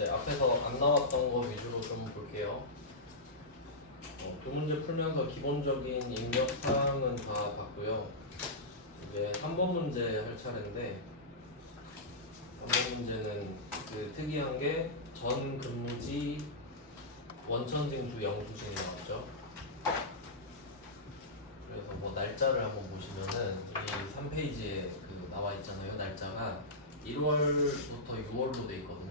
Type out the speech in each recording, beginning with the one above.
이제 앞에서 안 나왔던 거 위주로 좀 볼게요. 두 문제 풀면서 기본적인 입력 사항은 다 봤고요. 이제 3번 문제 할 차례인데 3번 문제는 그 특이한 게 전 근무지 원천징수 영수증이 나왔죠. 그래서 뭐 날짜를 한번 보시면은 이 3페이지에 그 나와 있잖아요. 날짜가 1월부터 6월로 돼 있거든요.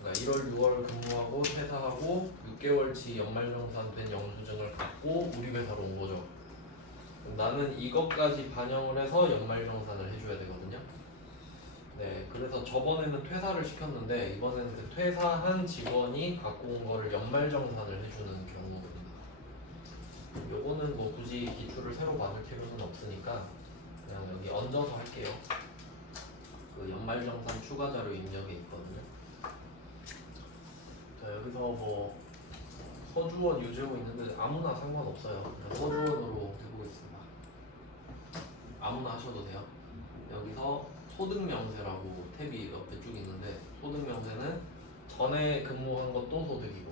그러니까 1월, 6월 근무하고 퇴사하고 6개월치 연말정산된 영수증을 갖고 우리 회사로 온 거죠. 나는 이것까지 반영을 해서 연말정산을 해줘야 되거든요. 네, 그래서 저번에는 퇴사를 시켰는데 이번에는 그 퇴사한 직원이 갖고 온 거를 연말정산을 해주는 경우입니다. 요거는 뭐 굳이 기출을 새로 받을 필요는 없으니까 그냥 여기 얹어서 할게요. 그 연말정산 추가 자료 입력에 있거든요. 자, 여기서 뭐 서주원, 유재호 있는데 아무나 상관없어요. 그냥 서주원으로 해보겠습니다. 아무나 하셔도 돼요. 여기서 소득명세라고 탭이 옆에 쭉 있는데 소득명세는 전에 근무한 것도 소득이고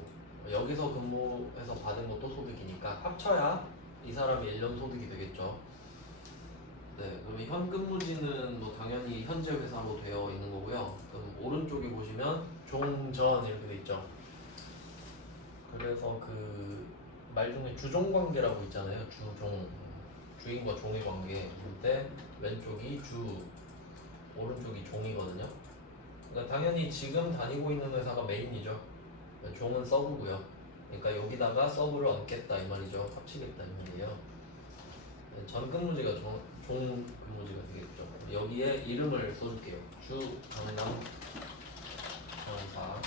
여기서 근무해서 받은 것도 소득이니까 합쳐야 이 사람의 1년 소득이 되겠죠. 네, 그러면 현 근무지는 뭐 당연히 현재 회사로 되어 있는 거고요. 그럼 오른쪽에 보시면 종전 이렇게 돼 있죠. 그래서 그 말 중에 주종관계라고 있잖아요. 주인과 종의 관계. 그때 왼쪽이 주, 오른쪽이 종이거든요. 그러니까 당연히 지금 다니고 있는 회사가 메인이죠. 종은 서브고요. 그러니까 여기다가 서브를 얹겠다 이 말이죠. 합치겠다 이 말이에요. 전 근무지가 종 근무지가 되겠죠. 여기에 이름을 써줄게요. 주 강남 상사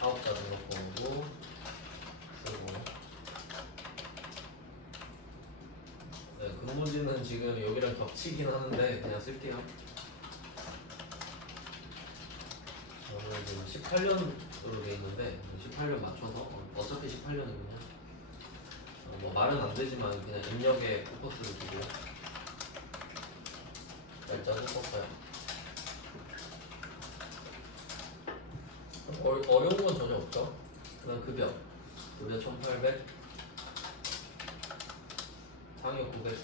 사업자 등록번호 쓰고. 네, 근무지는 지금 여기랑 겹치긴 하는데 그냥 쓸게요. 저는 지금 18년으로 돼 있는데 18년 맞춰서 어차피 18년이군요. 뭐 말은 안 되지만 그냥 입력에 포커스를 두고 날짜도 썼어요. 어려운 건 전혀 없죠. 그다음 급여 1800, 상여 900.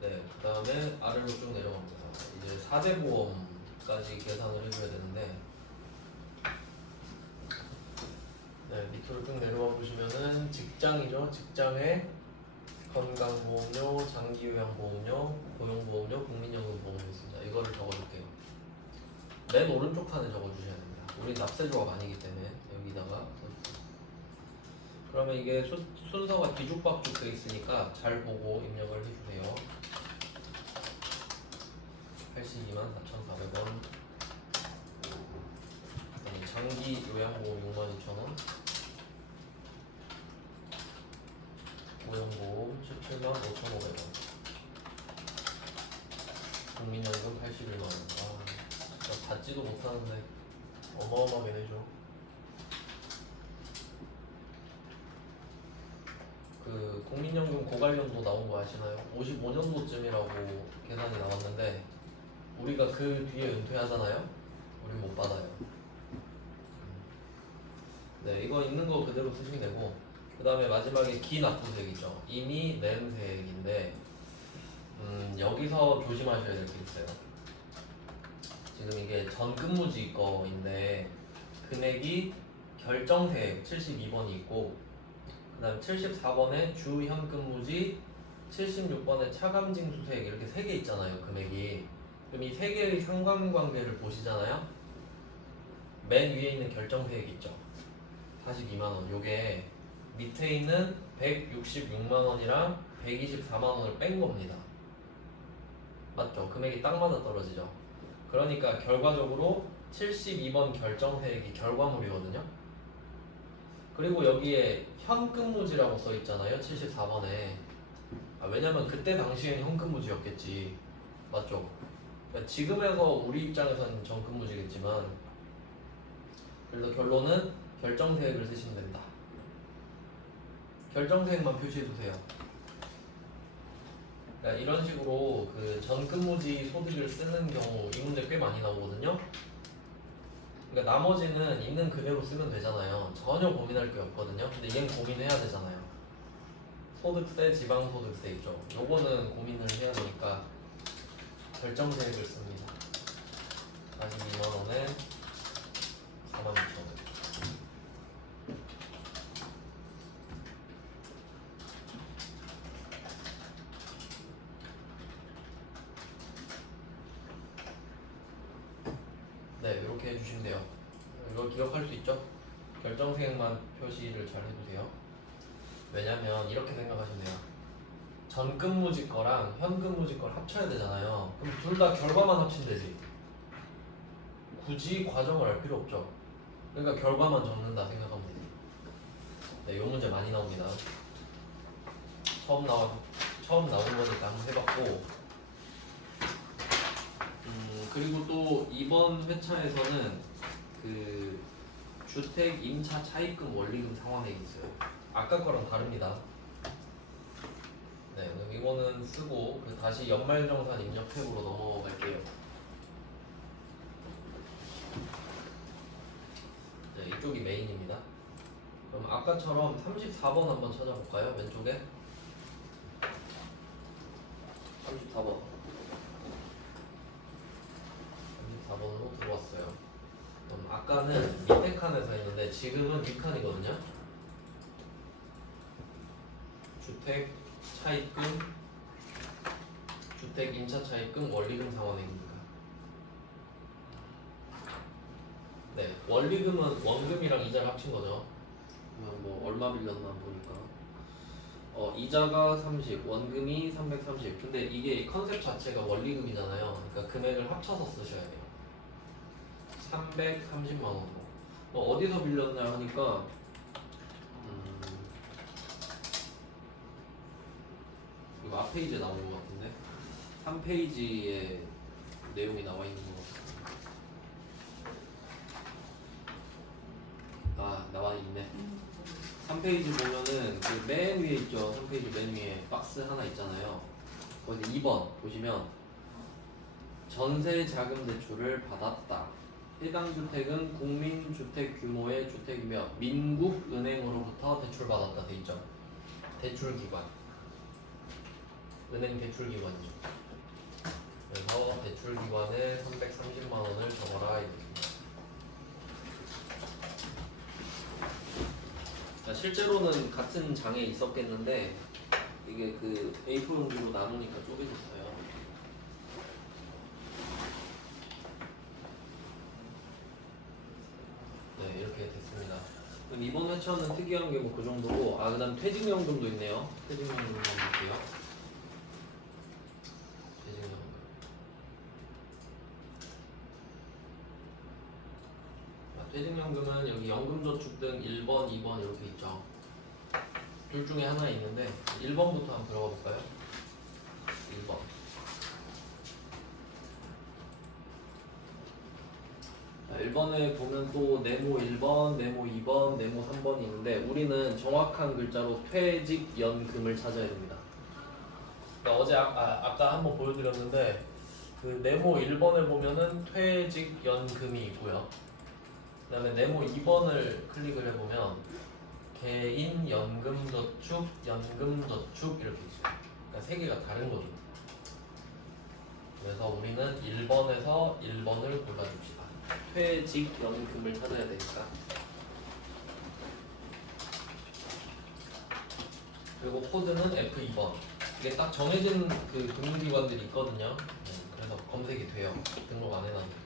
네, 그 다음에 아래로 쭉 내려갑니다. 이제 사대보험까지 계산을 해줘야 되는데, 네, 밑으로 쭉 내려와 보시면은 직장이죠. 직장에 건강보험료, 장기요양보험료, 고용보험료, 국민연금보험료 있습니다. 이거를 적어줄게요. 맨 오른쪽 칸에 적어주셔야 됩니다. 우리 납세조합 아니기 때문에 여기다가 써주세요. 그러면 이게 순서가 뒤죽박죽 돼 있으니까 잘 보고 입력을 해주세요. 824,400원. 장기 요양보험 62,000원. 고용보험 175,500원. 국민연금 81만원. 아, 진짜 받지도 못하는데 어마어마하게 내죠. 그 국민연금 고갈연도 나온 거 아시나요? 55년도쯤이라고 계산이 나왔는데 우리가 그 뒤에 은퇴하잖아요? 우린 못 받아요. 네, 이거 있는 거 그대로 쓰시면 되고, 그 다음에 마지막에 기납부세액이죠. 이미 낸 세액인데 여기서 조심하셔야 될 게 있어요. 지금 이게 전 근무지 거인데 금액이 결정세액 72번이 있고, 그 다음 74번에 주현 근무지, 76번에 차감징수세액 이렇게 3개 있잖아요. 금액이. 그럼 이 3개의 상관관계를 보시잖아요. 맨 위에 있는 결정세액 있죠. 42만원. 요게 밑에 있는 166만원이랑 124만원을 뺀 겁니다. 맞죠? 금액이 딱 맞아 떨어지죠. 그러니까 결과적으로 72번 결정세액이 결과물이거든요. 그리고 여기에 현근무지라고 써 있잖아요. 74번에. 왜냐면 그때 당시엔 현근무지였겠지. 맞죠? 그러니까 지금에서 우리 입장에서는 전근무지겠지만, 그래서 결론은 결정세액을 쓰시면 된다. 결정세액만 표시해두세요. 그러니까 이런 식으로 그 전근무지 소득을 쓰는 경우 이 문제 꽤 많이 나오거든요. 그러니까 나머지는 있는 그대로 쓰면 되잖아요. 전혀 고민할 게 없거든요. 근데 얘는 고민해야 되잖아요. 소득세, 지방소득세 있죠. 요거는 고민을 해야 되니까 결정세액을 씁니다. 42만원에 46,000원. 네, 이렇게 해주시면 돼요. 이걸 기억할 수 있죠? 결정세액만 표시를 잘 해두세요. 왜냐면 이렇게 생각하시면 돼요. 전근무지 거랑 현근무지 걸 합쳐야 되잖아요. 그럼 둘 다 결과만 합치면 되지. 굳이 과정을 알 필요 없죠. 그러니까 결과만 적는다 생각하면 되지. 네, 이 문제 많이 나옵니다. 처음 나온 거니까 한번 해봤고, 그리고 또 이번 회차에서는 그 주택 임차 차입금 원리금 상환액이 있어요. 아까 거랑 다릅니다. 네, 그럼 이거는 쓰고 그 다시 연말정산 입력 탭으로 넘어갈게요. 네, 이쪽이 메인입니다. 그럼 아까처럼 34번 한번 찾아볼까요? 왼쪽에 34번 34번으로 들어왔어요. 그럼 아까는 밑에 칸에서 했는데 지금은 윗칸이거든요. 주택 차입금, 주택 임차 차입금 원리금 상환액입니다. 네, 원리금은 원금이랑 이자를 합친 거죠. 그러면 뭐 얼마 빌렸나 보니까 이자가 30, 원금이 330. 근데 이게 컨셉 자체가 원리금이잖아요. 그러니까 금액을 합쳐서 쓰셔야 돼요. 330만 원으로. 어디서 빌렸나 하니까 이거 앞 페이지에 나온 것 같은데 3페이지에 내용이 나와 있는 것 같아요. 아, 나와 있네. 3페이지 보면은 그 맨 위에 있죠. 3페이지 맨 위에 박스 하나 있잖아요. 거기 2번 보시면 전세 자금 대출을 받았다. 해당 주택은 국민주택 규모의 주택이며 민국은행으로부터 대출받았다 돼 있죠. 대출기관. 은행 대출기관이죠. 그래서 대출기관에 330만 원을 적어라 이렇습니다. 실제로는 같은 장에 있었겠는데 이게 그 A4 용지로 나누니까 쪼개졌어요. 네, 이렇게 됐습니다. 그럼 이번 회차는 특이한 게 뭐 그 정도고, 그 다음 퇴직연금도 있네요. 퇴직연금 한번 볼게요. 퇴직연금. 퇴직연금은 여기 연금저축 등 1번, 2번 이렇게 있죠. 둘 중에 하나 있는데 1번부터 한번 들어가 볼까요? 1번. 1번에 보면 또 네모 1번, 네모 2번, 네모 3번이 있는데 우리는 정확한 글자로 퇴직연금을 찾아야 됩니다. 그러니까 어제 아까 한번 보여드렸는데 그 네모 1번에 보면은 퇴직연금이 있고요. 그 다음에 네모 2번을 클릭을 해보면 개인 연금저축, 연금저축 이렇게 있어요. 그러니까 세 개가 다른 거죠. 그래서 우리는 1번에서 1번을 골라줍시다. 퇴직연금을 찾아야 되니까. 그리고 코드는 F2번. 이게 딱 정해진 그 금융기관들이 있거든요. 그래서 검색이 돼요. 등록 안 해놨는데.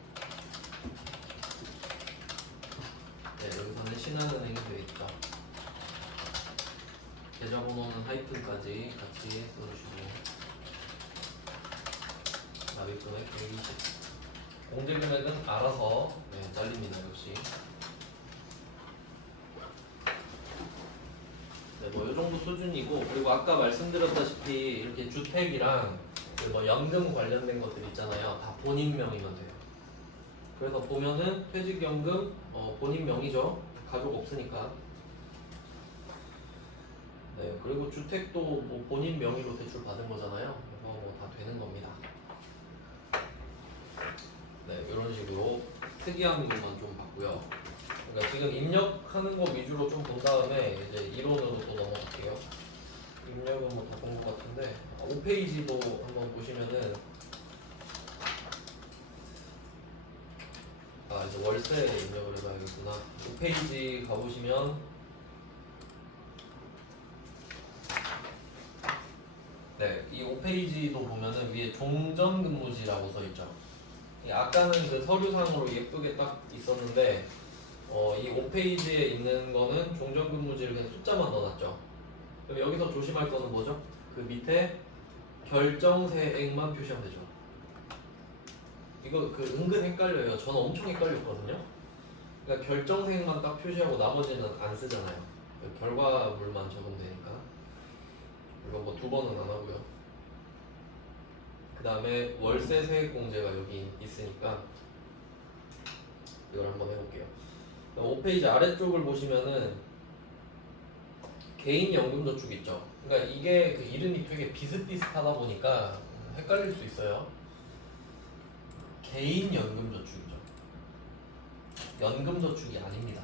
네, 여기서는 신한은행이 되어있죠. 계좌번호는 하이픈까지 같이 써주시고, 납입금액 120. 공제금액은 알아서 잘립니다. 역시. 네, 뭐 이 정도 수준이고, 그리고 아까 말씀드렸다시피 이렇게 주택이랑 뭐 연금 관련된 것들 있잖아요. 다 본인 명의면 돼요. 그래서 보면은 퇴직연금 본인 명의죠. 가족 없으니까. 네, 네, 그리고 주택도 뭐 본인 명의로 대출 받은 거잖아요. 그래서 뭐 다 되는 겁니다. 네, 이런 식으로 특이한 부분만 좀 봤고요. 그러니까 지금 입력하는 거 위주로 좀 본 다음에 이제 이론으로 또 넘어갈게요. 입력은 뭐 다 본 것 같은데 5페이지도 한번 보시면은 이제 월세 입력을 해봐야겠구나. 5페이지 가보시면 네, 이 5페이지도 보면은 위에 종전근무지라고 써있죠. 아까는 그 서류상으로 예쁘게 딱 있었는데 이 5페이지에 있는 거는 종전근무지를 그냥 숫자만 넣어놨죠. 그럼 여기서 조심할 거는 뭐죠? 그 밑에 결정세액만 표시하면 되죠. 이거 그 은근 헷갈려요. 저는 엄청 헷갈렸거든요. 그러니까 결정세액만 딱 표시하고 나머지는 안 쓰잖아요. 그 결과물만 적으면 되니까. 이거 뭐 두 번은 안 하고요. 그 다음에 월세 세액공제가 여기 있으니까 이걸 한번 해볼게요. 5페이지 아래쪽을 보시면은 개인연금저축 있죠. 그러니까 이게 그 이름이 되게 비슷비슷하다 보니까 헷갈릴 수 있어요. 개인연금저축이죠. 연금저축이 아닙니다.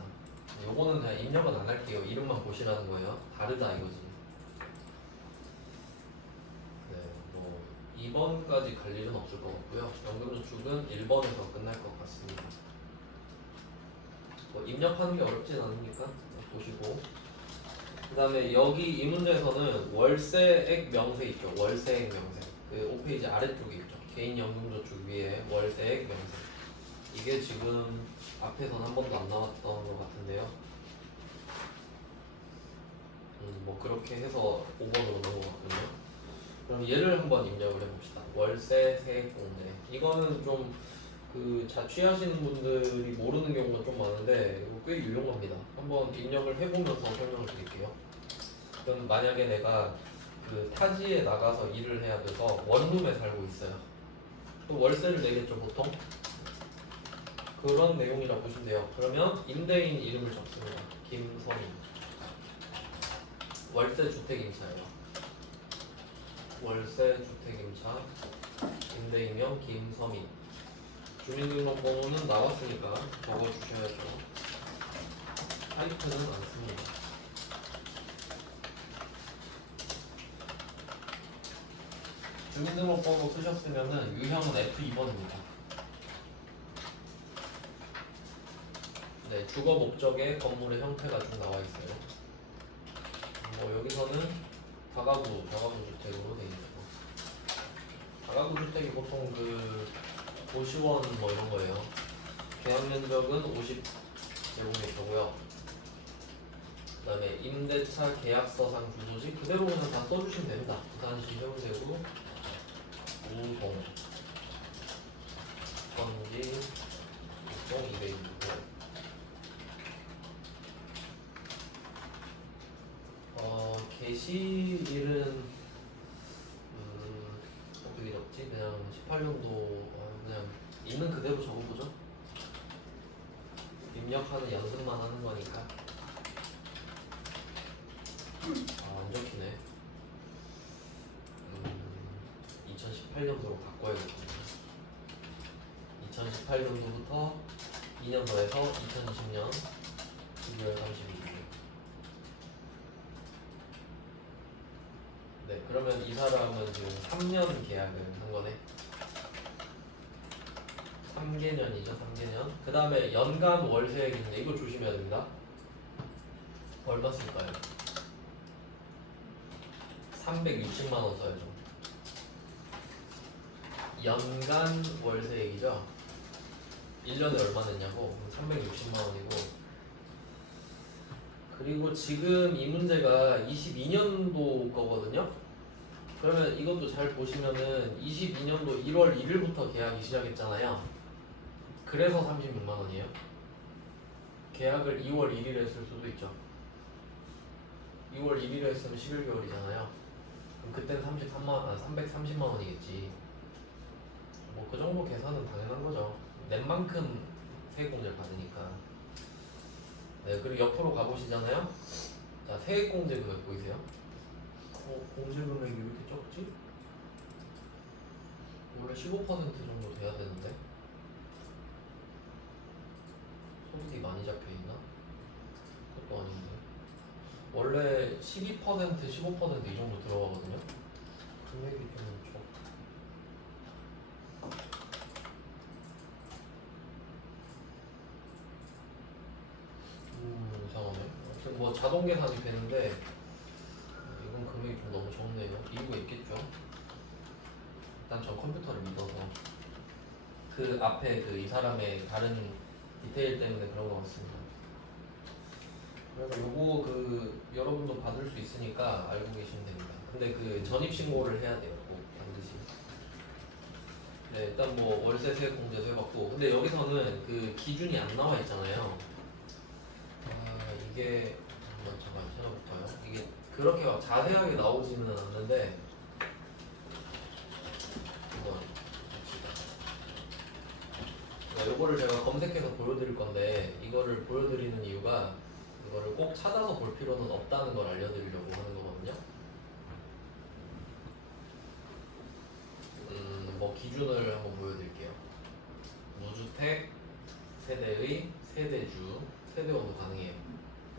요거는 그냥 입력은 안 할게요. 이름만 보시라는 거예요. 다르다 이거지. 네, 뭐 2번까지 갈 일은 없을 것 같고요. 연금저축은 1번에서 끝날 것 같습니다. 뭐 입력하는 게 어렵진 않으니까 보시고. 그 다음에 여기 이 문제에서는 월세액 명세 있죠. 월세액 명세. 그 5페이지 아래쪽에 있죠. 개인연금저축 위에 월세액 명세. 이게 지금 앞에서는 한 번도 안 나왔던 것 같은데요. 뭐 그렇게 해서 5번으로 넘어갔군요. 그럼 얘를 한번 입력을 해봅시다. 월세 세액공제. 이거는 좀 그 자취하시는 분들이 모르는 경우가 좀 많은데 이거 꽤 유용합니다. 한번 입력을 해보면서 설명을 드릴게요. 그럼 만약에 내가 그 타지에 나가서 일을 해야 돼서 원룸에 살고 있어요. 또 월세를 내겠죠 보통. 그런 내용이라고 보시면 돼요. 그러면 임대인 이름을 적습니다. 김서민. 월세 주택임차예요. 월세 주택임차. 임대인명 김서민. 주민등록번호는 나왔으니까 적어주셔야죠. 타이프는 안 씁니다. 주민등록번호 쓰셨으면은 유형은 F2번입니다. 네, 주거 목적의 건물의 형태가 좀 나와 있어요. 뭐 여기서는 다가구 주택으로 되어 있고, 다가구 주택이 보통 그 고시원 뭐 이런 거예요. 계약 면적은 50제곱미터고요. 그다음에 임대차 계약서상 주소지 그대로 그냥 다 써주시면 됩니다. 부산시 해운대구 우동 건지 우동 206호. 게시일은 어떻게 적지? 그냥 18년도 그냥 있는 그대로 적어보죠. 입력하는 연습만 하는 거니까. 안 적히네. 2018년도로 바꿔야겠군요. 2018년도부터 2년 더해서 2020년 12월 32일. 네, 그러면 이 사람은 지금 3년 계약을 한 거네. 3개년이죠, 3개년. 그 다음에 연간 월세액인데 이거 조심해야 됩니다. 얼마 쓸까요? 360만 원 써야죠. 연간 월세액이죠. 1년에 얼마 냈냐고? 360만 원이고. 그리고 지금 이 문제가 22년도 거거든요. 그러면 이것도 잘 보시면은 22년도 1월 1일부터 계약이 시작했잖아요. 그래서 36만 원이에요. 계약을 2월 1일에 했을 수도 있죠. 2월 1일에 했으면 11개월이잖아요. 그럼 그땐 330만 원이겠지. 뭐 그 정도 계산은 당연한 거죠. 낸 만큼 세액공제를 받으니까. 네, 그리고 옆으로 가보시잖아요. 자, 세액공제 그거 보이세요? 공제 금액이 왜 이렇게 적지? 원래 15% 정도 돼야 되는데 소득이 많이 잡혀있나? 그것도 아닌데 원래 12%, 15%이 정도 들어가거든요. 금액이 좀 적. 이상하네. 아무튼 뭐 자동 계산이 되는데 이건 금액이 좀 너무 적네요. 이유가 있겠죠. 일단 전 컴퓨터를 믿어서 그 앞에 그 이 사람의 다른 디테일 때문에 그런 것 같습니다. 그래서 요거 그 여러분도 받을 수 있으니까 알고 계시면 됩니다. 근데 그 전입 신고를 해야 돼요. 꼭 반드시. 네, 일단 뭐 월세 세액 공제도 해봤고, 근데 여기서는 그 기준이 안 나와 있잖아요. 아 이게 한번 잠깐 찾아볼까요? 이게 그렇게 막 자세하게 나오지는 않는데 한번 봅시다. 그러니까 요거를 제가 검색해서 보여드릴 건데 이거를 보여드리는 이유가 이거를 꼭 찾아서 볼 필요는 없다는 걸 알려드리려고 하는 거거든요. 뭐 기준을 한번 보여드릴게요. 무주택 세대의 세대주 세대원도 가능해요.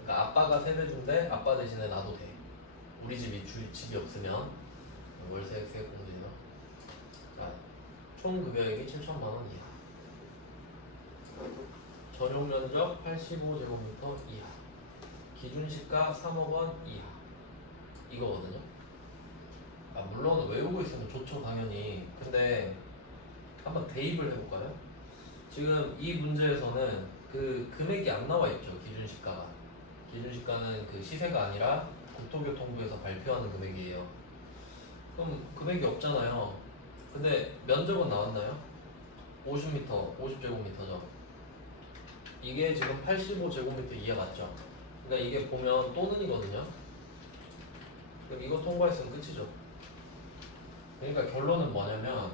그러니까 아빠가 세대주인데 아빠 대신에 나도 돼. 우리 집이 집이 없으면 월세 세액 공제죠. 자, 총 급여액이 7천만 원 이하. 전용 면적 85제곱미터 이하. 기준 시가 3억 원 이하. 이거거든요. 아, 물론 외우고 있으면 좋죠, 당연히. 근데 한번 대입을 해볼까요? 지금 이 문제에서는 그 금액이 안 나와 있죠, 기준 시가가. 기준 시가는 그 시세가 아니라 국토교통부에서 발표하는 금액이에요. 그럼 금액이 없잖아요. 근데 면적은 나왔나요? 50m, 50제곱미터죠. 이게 지금 85제곱미터 이하 맞죠? 그러니까 이게 보면 또는이거든요. 그럼 이거 통과했으면 끝이죠. 그러니까 결론은 뭐냐면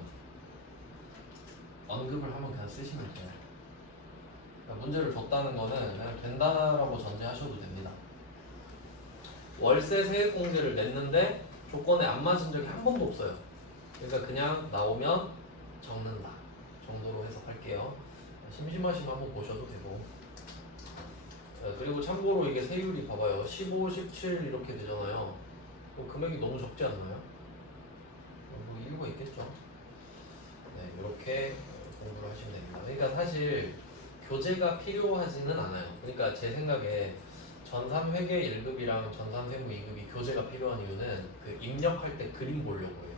언급을 하면 그냥 쓰시면 돼요. 그러니까 문제를 줬다는 거는 그냥 된다라고 전제하셔도 됩니다. 월세 세액 공제를 냈는데 조건에 안 맞은 적이 한 번도 없어요. 그러니까 그냥 나오면 적는다 정도로 해석할게요. 심심하시면 한번 보셔도 되고. 그리고 참고로 이게 세율이 봐봐요. 15, 17 이렇게 되잖아요. 금액이 너무 적지 않나요? 뭐 이유가 있겠죠. 네, 이렇게 공부를 하시면 됩니다. 그러니까 사실 교재가 필요하지는 않아요. 그러니까 제 생각에 전산 회계 1급이랑 전산 세무 2급이 교재가 필요한 이유는 그 입력할 때 그림 보려고요.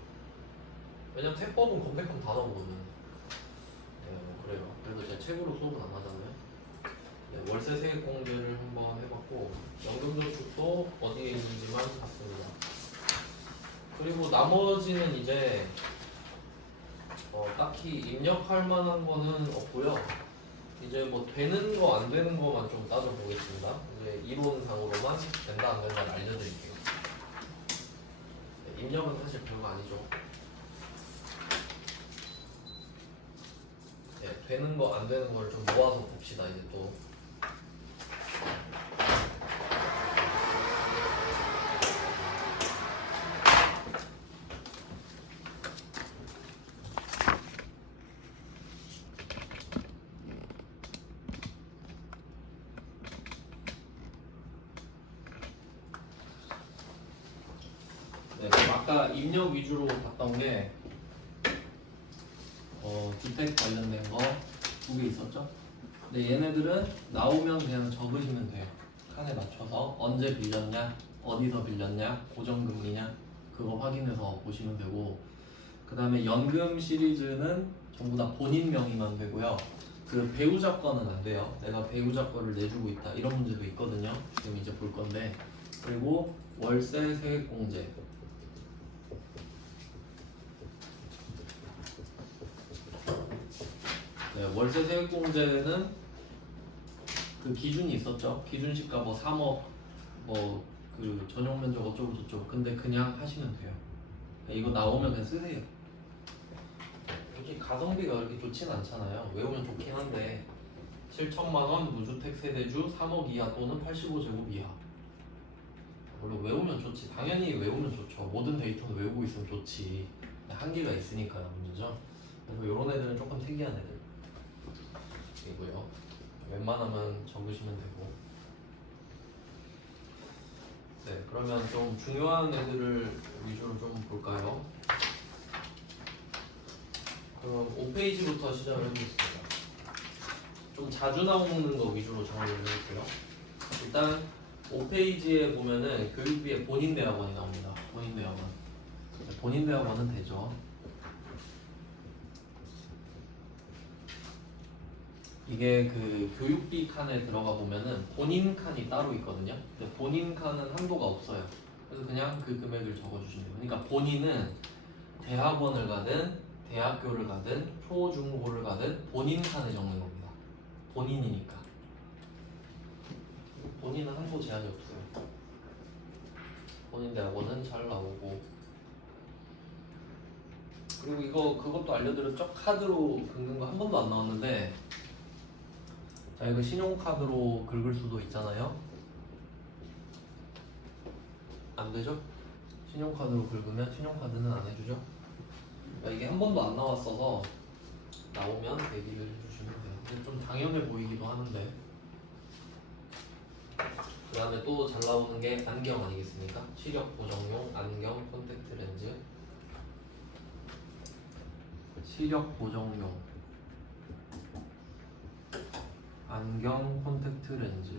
왜냐면 세법은 검색하면 다 나오거든. 네, 뭐 그래요. 그래도 제가 책으로 수업은 안 하잖아요. 네, 월세 세액 공제를 한번 해봤고 연금저축도 어디에 있는지만 봤습니다. 그리고 나머지는 이제 딱히 입력할 만한 거는 없고요. 이제 뭐 되는 거 안 되는 거만 좀 따져보겠습니다. 이제 이론상으로만 된다 안 된다를 알려드릴게요. 네, 입력은 사실 별거 아니죠. 네, 되는 거 안 되는 거를 좀 모아서 봅시다. 이제 또 네, 그럼 아까 입력 위주로 봤던 게 주택 관련된 거 두 개 있었죠? 근데 얘네들은 나오면 그냥 적으시면 돼요. 칸에 맞춰서 언제 빌렸냐, 어디서 빌렸냐, 고정금리냐 그거 확인해서 보시면 되고, 그 다음에 연금 시리즈는 전부 다 본인 명의만 되고요. 그 배우자 거는 안 돼요. 내가 배우자 거를 내주고 있다 이런 문제도 있거든요. 지금 이제 볼 건데. 그리고 월세 세액 공제. 네, 월세 세액 공제는 그 기준이 있었죠. 기준 시가 뭐 3억 뭐 그 전용 면적 어쩌고 저쩌고. 근데 그냥 하시면 돼요. 이거 나오면 그냥 쓰세요. 솔직히 가성비가 그렇게 좋진 않잖아요. 외우면 좋긴 한데 7천만 원 무주택 세대주 3억 이하 또는 85제곱 이하. 물론 외우면 좋지. 당연히 외우면 좋죠. 모든 데이터는 외우고 있으면 좋지. 한계가 있으니까 문제죠. 그래서 이런 애들은 조금 특이한 애들이고요. 웬만하면 적으시면 되고. 네, 그러면 좀 중요한 애들을 위주로 좀 볼까요? 그럼 5페이지부터 시작을 해보겠습니다. 좀 자주 나오는 거 위주로 정리를 해볼게요. 일단 5페이지에 보면은 교육비의 본인대학원이 나옵니다. 본인대학원. 본인대학원은 되죠. 이게 그 교육비 칸에 들어가 보면은 본인 칸이 따로 있거든요. 근데 본인 칸은 한도가 없어요. 그래서 그냥 그 금액을 적어주시면 돼요. 그러니까 본인은 대학원을 가든 대학교를 가든 초중고를 가든 본인 칸에 적는 겁니다. 본인이니까. 본인은 한도 제한이 없어요. 본인 대학원은 잘 나오고. 그리고 이거 그것도 알려드렸죠? 카드로 긁는 거 한 번도 안 나왔는데, 자, 이거 신용카드로 긁을 수도 있잖아요. 안 되죠? 신용카드로 긁으면 신용카드는 안 해주죠. 그러니까 이게 한 번도 안 나왔어서 나오면 대기를 해주시면 돼요. 근데 좀 당연해 보이기도 하는데. 그 다음에 또 잘 나오는 게 안경 아니겠습니까? 시력 보정용 안경 콘택트 렌즈. 시력 보정용 안경 콘택트 렌즈.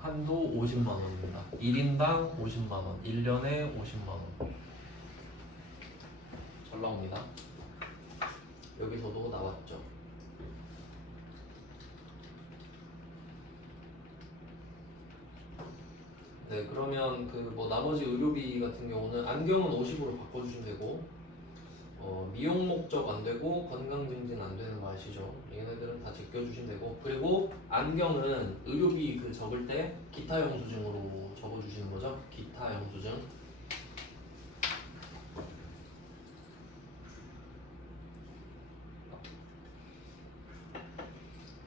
한도 50만원입니다. 1인당 50만원, 1년에 50만원. 잘 나옵니다. 여기서도 나왔죠. 네, 그러면 그 뭐 나머지 의료비 같은 경우는 안경은 50으로 바꿔주시면 되고, 미용 목적 안 되고 건강 증진 안 되는 거 아시죠? 얘네들은 다 제껴주시면 되고, 그리고 안경은 의료비 그 적을 때 기타 영수증으로 적어주시는 거죠. 기타 영수증.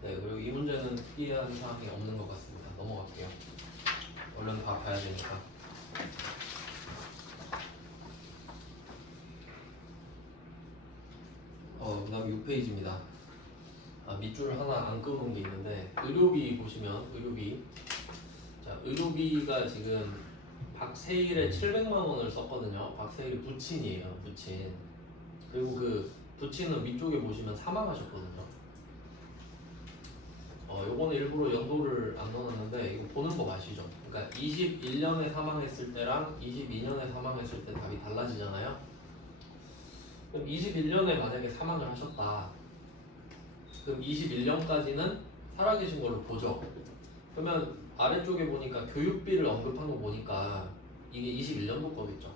네, 그리고 이 문제는 특이한 사항이 없는 것 같습니다. 넘어갈게요. 얼른 다 봐야 되니까. 그 다음 6페이지입니다. 밑줄 하나 안 끄는 게 있는데, 의료비 보시면, 의료비. 자, 의료비가 지금 박세일에 700만 원을 썼거든요. 박세일이 부친이에요, 부친. 그리고 그 부친은 위쪽에 보시면 사망하셨거든요. 요거는 일부러 연도를 안 넣어놨는데, 이거 보는 법 아시죠? 그러니까 21년에 사망했을 때랑 22년에 사망했을 때 답이 달라지잖아요. 그럼 21년에 만약에 사망을 하셨다. 그럼 21년까지는 살아계신 걸로 보죠. 그러면 아래쪽에 보니까 교육비를 언급한 거 보니까 이게 21년도 거겠죠.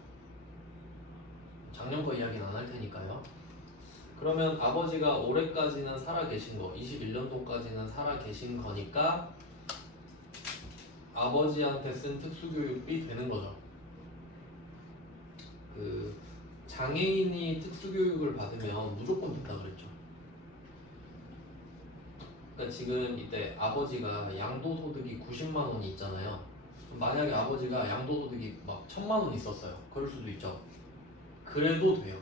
작년 거 이야기는 안 할 테니까요. 그러면 아버지가 올해까지는 살아계신 거, 21년도까지는 살아계신 거니까 아버지한테 쓴 특수교육비 되는 거죠. 그 장애인이 특수교육을 받으면 무조건 된다 그랬죠. 그러니까 지금 이때 아버지가 양도소득이 90만 원이 있잖아요. 만약에 아버지가 양도소득이 막 1000만 원 있었어요. 그럴 수도 있죠. 그래도 돼요.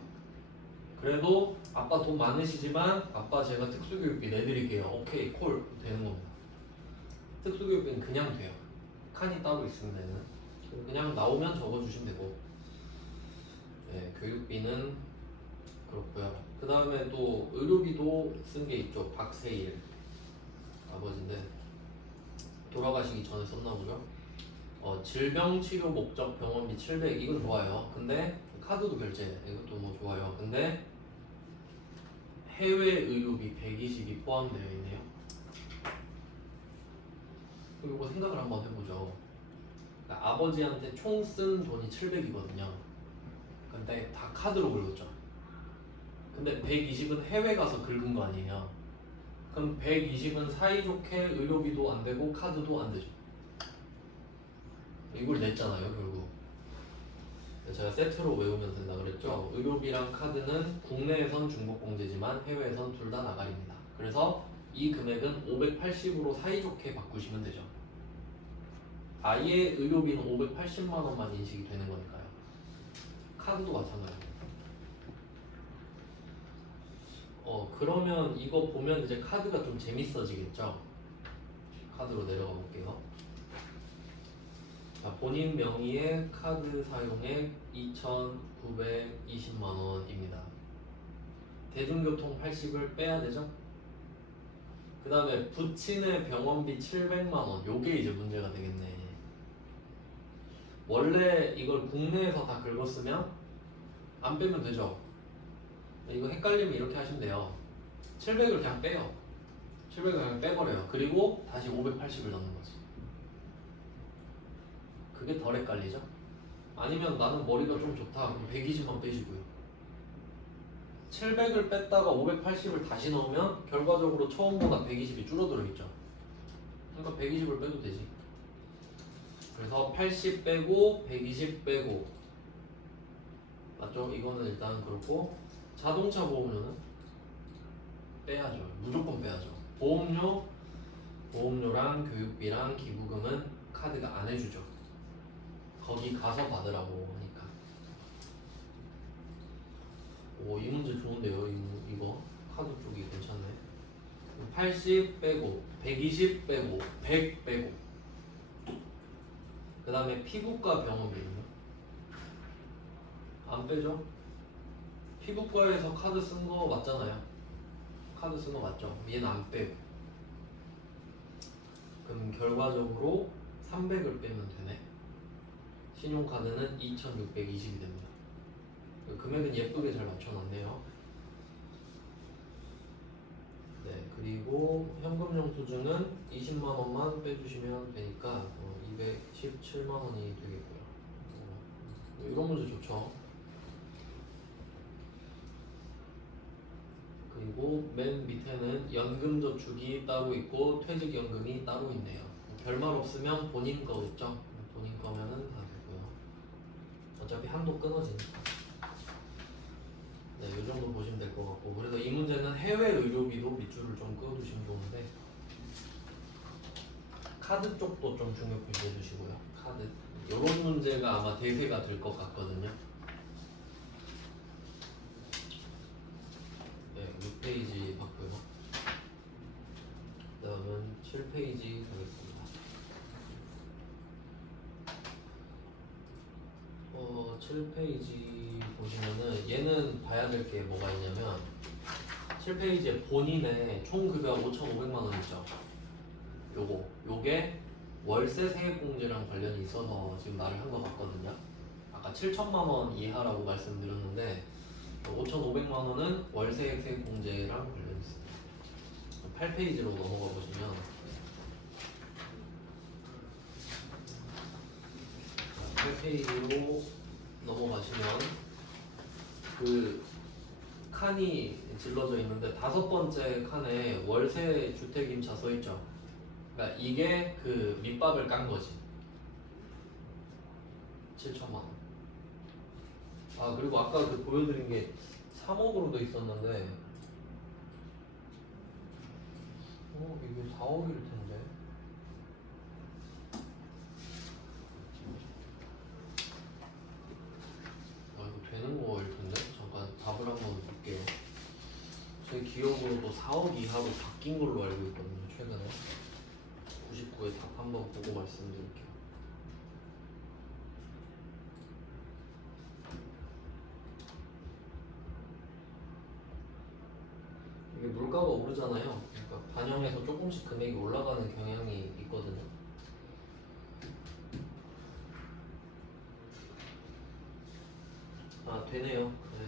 그래도 아빠 돈 많으시지만 아빠 제가 특수교육비 내드릴게요. 오케이 콜 되는 겁니다. 특수교육비는 그냥 돼요. 칸이 따로 있습니다. 그냥 나오면 적어주시면 되고, 네, 교육비는 그렇고요. 그 다음에 또 의료비도 쓴 게 있죠. 박세일 아버지인데 돌아가시기 전에 썼나 보죠. 질병치료 목적 병원비 700 이건 좋아요. 근데 카드도 결제 이것도 뭐 좋아요. 근데 해외 의료비 120이 포함되어 있네요. 이거 생각을 한번 해보죠. 그러니까 아버지한테 총 쓴 돈이 700이거든요. 근데 다 카드로 긁었죠. 근데 120은 해외 가서 긁은 거 아니에요. 그럼 120은 사이좋게 의료비도 안 되고 카드도 안 되죠. 이걸 냈잖아요, 결국. 제가 세트로 외우면 된다 그랬죠. 의료비랑 카드는 국내에선 중복공제지만 해외에선 둘 다 나가립니다. 그래서 이 금액은 580으로 사이좋게 바꾸시면 되죠. 아예 의료비는 580만 원만 인식이 되는 거니까요. 카드도 마찬가지예요. 그러면 이거 보면 이제 카드가 좀 재밌어지겠죠? 카드로 내려가 볼게요. 자, 본인 명의의 카드 사용액 2,920만 원입니다. 대중교통 80을 빼야 되죠? 그 다음에 부친의 병원비 700만 원. 요게 이제 문제가 되겠네. 원래 이걸 국내에서 다 긁었으면 안 빼면 되죠? 이거 헷갈리면 이렇게 하시면 돼요. 700을 그냥 빼요. 700을 그냥 빼버려요. 그리고 다시 580을 넣는 거지. 그게 덜 헷갈리죠? 아니면 나는 머리가 좀 좋다. 그럼 120만 빼시고요. 700을 뺐다가 580을 다시 넣으면 결과적으로 처음보다 120이 줄어들어 있죠. 그러니까 120을 빼도 되지. 그래서 80 빼고 120 빼고 맞죠? 이거는 일단 그렇고 자동차 보험료는 빼야죠. 무조건 빼야죠. 보험료랑 교육비랑 기부금은 카드가 안 해주죠. 거기 가서 받으라고 하니까. 오, 이 문제 좋은데요. 이거 카드 쪽이 괜찮네. 80 빼고 120 빼고 100 빼고 그 다음에 피부과 병원비는요? 안 빼죠? 피부과에서 카드 쓴 거 맞잖아요. 카드 쓴 거 맞죠? 얘는 안 빼고. 그럼 결과적으로 300을 빼면 되네. 신용카드는 2,620이 됩니다. 금액은 예쁘게 잘 맞춰놨네요. 네, 그리고 현금 영수증은 20만 원만 빼주시면 되니까 217만 원이 되겠고요. 이런 문제 좋죠. 그리고 맨 밑에는 연금저축이 따로 있고 퇴직연금이 따로 있네요. 별말 없으면 본인 거겠죠? 본인 거면은 다 되고요. 어차피 한도 끊어지니까. 네, 이 정도 보시면 될 것 같고. 그래서 이 문제는 해외 의료비도 밑줄을 좀 그어두시면 좋은데 카드 쪽도 좀 중요 표시해 주시고요. 카드. 이런 문제가 아마 대세가 될 것 같거든요. 네, 6페이지 봤고요. 그 다음은 7페이지 가겠습니다. 7페이지 보시면은 얘는 봐야 될 게 뭐가 있냐면 7페이지에 본인의 총 급여 5,500만 원 있죠. 요게 월세 세액공제랑 관련이 있어서 지금 말을 한 것 같거든요. 아까 7천만 원 이하라고 말씀드렸는데 5,500만 원은 월세 세액공제랑 관련이 있습니다. 8페이지로 넘어가 보시면 8페이지로 넘어가시면 그 칸이 질러져 있는데 5번째 칸에 월세 주택임차 써 있죠. 그러니까 이게 그 밑밥을 깐 거지. 7천만 원. 아, 그리고 아까 그 보여드린 게 3억으로 돼 있었는데 이게 4억일 텐데. 이거 되는 거일 텐데. 잠깐 답을 한번 볼게요. 제 기억으로도 4억 이하로 바뀐 걸로 알고 있거든요. 최근에 99에 답 한번 보고 말씀드릴게요. 이게 물가가 오르잖아요. 그러니까 반영해서 조금씩 금액이 올라가는 경향이 있거든요. 아, 되네요. 네,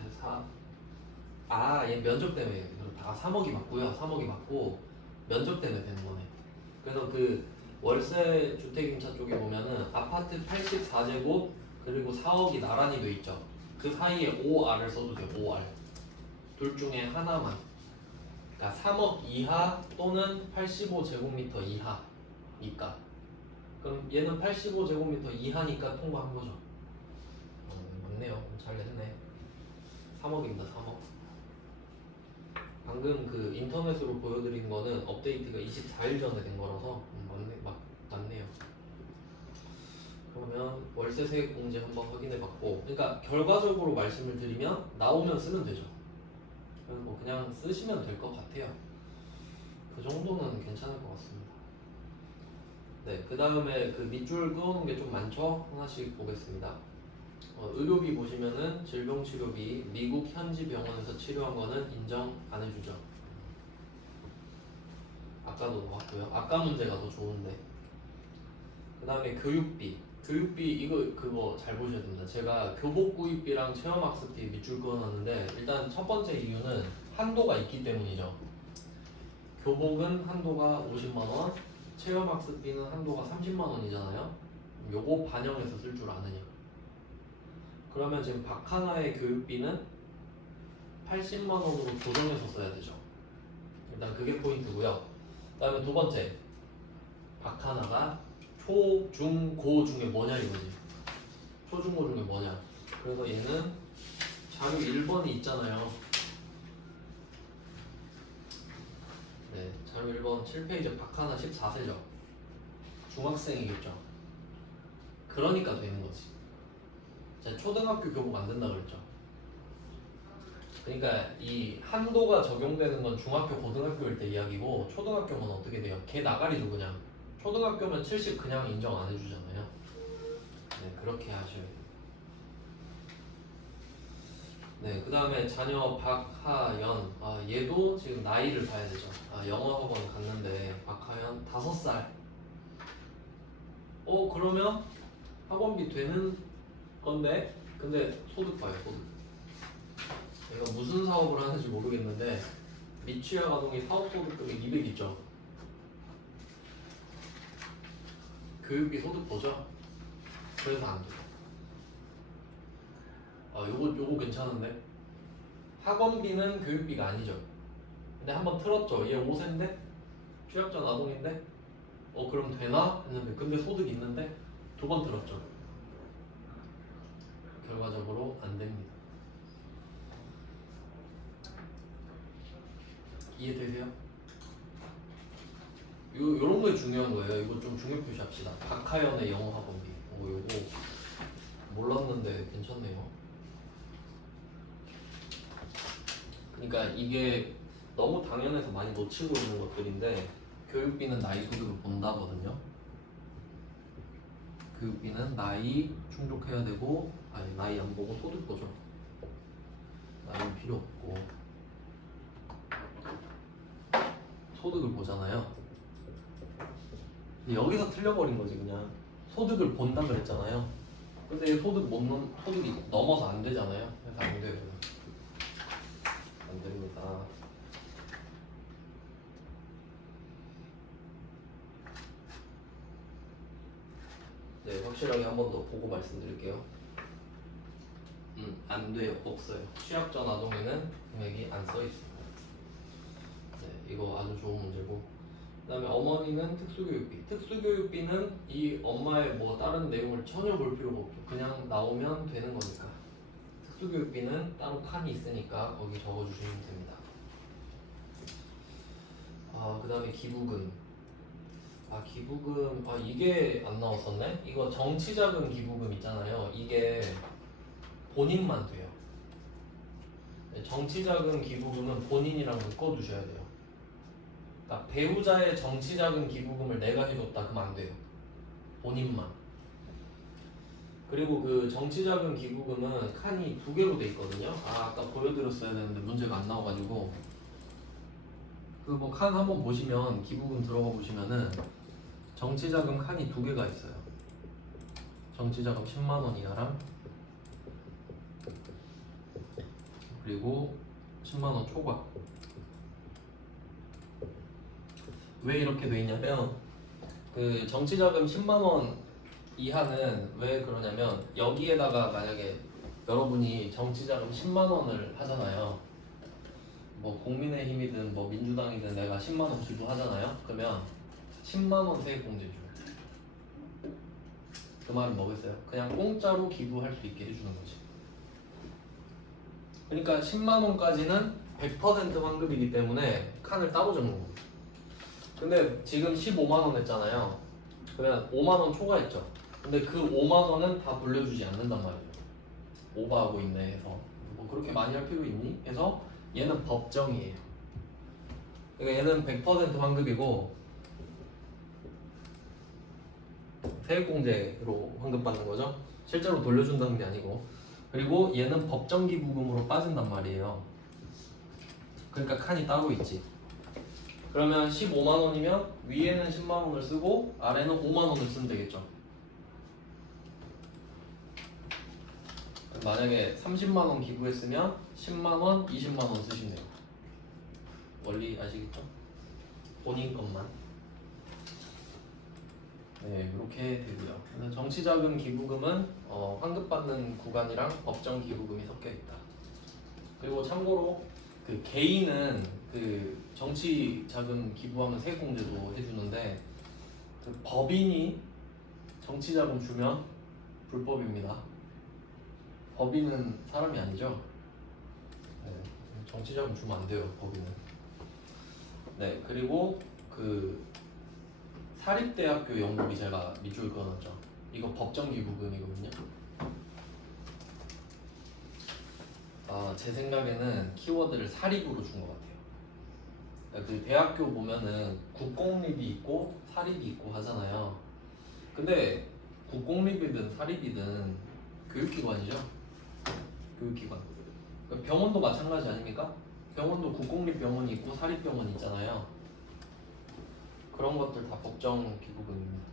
얘 면접 때문에 다 3억이 맞고요. 3억이 맞고 면접 때문에 되는 거네. 그래서 그 월세 주택임차 쪽에 보면은 아파트 84제곱 그리고 4억이 나란히 돼 있죠. 그 사이에 5R을 써도 돼요. 5R. 둘 중에 하나만. 그러니까 3억 이하 또는 85제곱미터 이하니까. 그럼 얘는 85제곱미터 이하니까 통과한 거죠. 맞네요. 잘 냈네. 3억입니다. 3억. 방금 그 인터넷으로 보여드린 거는 업데이트가 24일 전에 된 거라서 맞네요. 그러면 월세 세액공제 한번 확인해봤고, 그러니까 결과적으로 말씀을 드리면 나오면 쓰면 되죠. 그래서 뭐 그냥 쓰시면 될 것 같아요. 그 정도는 괜찮을 것 같습니다. 네, 그 다음에 그 밑줄 그어놓은 게 좀 많죠? 하나씩 보겠습니다. 의료비 보시면은 질병치료비 미국 현지 병원에서 치료한 거는 인정 안 해주죠. 아까도 나왔고요. 아까 문제가 더 좋은데. 그 다음에 교육비. 교육비 이거 그거 잘 보셔야 됩니다. 제가 교복 구입비랑 체험학습비 밑줄 그어놨는데 일단 첫 번째 이유는 한도가 있기 때문이죠. 교복은 한도가 50만 원, 체험학습비는 한도가 30만 원이잖아요. 요거 반영해서 쓸 줄 아느냐. 그러면 지금 박하나의 교육비는 80만 원으로 조정해서 써야 되죠. 일단 그게 포인트고요. 그 다음에 두 번째, 박하나가 초, 중, 고 중에 뭐냐 이거지. 초, 중, 고 중에 뭐냐. 그래서 얘는 자료 1번이 있잖아요. 네, 자료 1번 7페이지 박하나 14세죠. 중학생이겠죠. 그러니까 되는 거지. 제가 초등학교 교복 안 된다 그랬죠. 그러니까 이 한도가 적용되는 건 중학교, 고등학교일 때 이야기고 초등학교면 어떻게 돼요? 걔 나가리죠 그냥. 초등학교면 70 그냥 인정 안 해주잖아요. 네, 그렇게 하셔야 돼요. 네, 그 다음에 자녀 박하연. 얘도 지금 나이를 봐야 되죠. 영어 학원 갔는데 박하연 5살. 그러면 학원비 되는 건데, 근데 소득 봐요, 소득. 얘가 무슨 사업을 하는지 모르겠는데 미취학 아동이 사업소득금이 200 있죠. 교육비 소득 보죠. 그래서 안 돼요. 요거 괜찮은데? 학원비는 교육비가 아니죠. 근데 한번 틀었죠. 얘 5세인데? 취약전 아동인데? 그럼 되나? 했는데 근데 소득 있는데? 두 번 틀었죠. 결과적으로 안 됩니다. 이해되세요? 요런 게 중요한 거예요. 이거 좀 중요 표시합시다. 박하연의 영어 학원비. 요거 몰랐는데 괜찮네요. 그러니까 이게 너무 당연해서 많이 놓치고 있는 것들인데 교육비는 나이 소득을 본다거든요. 교육비는 나이 충족해야 되고 나이 안 보고 소득 보죠. 나이는 필요 없고 소득을 보잖아요. 근데 여기서 틀려버린 거지 그냥. 소득을 본다 그랬잖아요. 근데 소득이 넘어서 안 되잖아요. 그래서 안 돼요. 안 됩니다. 네, 확실하게 한 번 더 보고 말씀드릴게요. 안 돼요. 없어요. 취약전 아동에는 금액이 안 써 있습니다. 네, 이거 아주 좋은 문제고. 그 다음에 어머니는 특수교육비. 특수교육비는 이 엄마의 뭐 다른 내용을 전혀 볼 필요가 없죠. 그냥 나오면 되는 거니까. 특수교육비는 따로 칸이 있으니까 거기 적어주시면 됩니다. 그 다음에 기부금. 기부금. 이게 안 나왔었네? 이거 정치자금 기부금 있잖아요. 이게 본인만 돼요. 정치자금 기부금은 본인이랑 묶어두셔야 돼요. 그러니까 배우자의 정치자금 기부금을 내가 해줬다 그럼 안 돼요. 본인만. 그리고 그 정치자금 기부금은 칸이 2개로 돼 있거든요. 아까 보여드렸어야 되는데 문제가 안 나와가지고 그 뭐 칸 한번 보시면 기부금 들어가 보시면은 정치자금 칸이 2개가 있어요. 정치자금 10만 원 이하랑 그리고 10만 원 초과. 왜 이렇게 돼 있냐면 그 정치자금 10만 원 이하는 왜 그러냐면 여기에다가 만약에 여러분이 정치자금 10만 원을 하잖아요. 뭐 국민의힘이든 뭐 민주당이든 내가 10만 원 기부하잖아요. 그러면 10만 원 세액공제 줘요. 그 말은 뭐겠어요? 그냥 공짜로 기부할 수 있게 해주는 거지. 그러니까 10만 원까지는 100% 환급이기 때문에 칸을 따로 적는 거예요. 근데 지금 15만 원 했잖아요. 그러면 5만 원 초과했죠. 근데 그 5만 원은 다 돌려주지 않는단 말이에요. 오버하고 있네 해서 뭐 그렇게 많이 할 필요 있니? 해서 얘는 법정이에요. 그러니까 얘는 100% 환급이고 세액공제로 환급받는 거죠. 실제로 돌려준다는 게 아니고. 그리고 얘는 법정기부금으로 빠진단 말이에요. 그러니까 칸이 따로 있지. 그러면 15만 원이면 위에는 10만 원을 쓰고 아래는 5만 원을 쓰면 되겠죠. 만약에 30만 원 기부했으면 10만 원, 20만 원 쓰시면 돼요. 원리 아시겠죠? 본인 것만. 네, 이렇게 되고요. 그래서 정치자금 기부금은 환급받는 구간이랑 법정 기부금이 섞여 있다. 그리고 참고로 그 개인은 그 정치자금 기부하면 세액공제도 해주는데 그 법인이 정치자금 주면 불법입니다. 법인은 사람이 아니죠. 네, 정치자금 주면 안 돼요. 법인은. 네, 그리고 그 사립대학교 연구비 제가 밑줄 그어놨죠. 이거 법정기부금이거든요. 제 생각에는 키워드를 사립으로 준 것 같아요. 그러니까 그 대학교 보면은 국공립이 있고 사립이 있고 하잖아요. 근데 국공립이든 사립이든 교육기관이죠. 교육기관. 그러니까 병원도 마찬가지 아닙니까? 병원도 국공립 병원이 있고 사립 병원이 있잖아요. 그런 것들 다 법정 기부금입니다.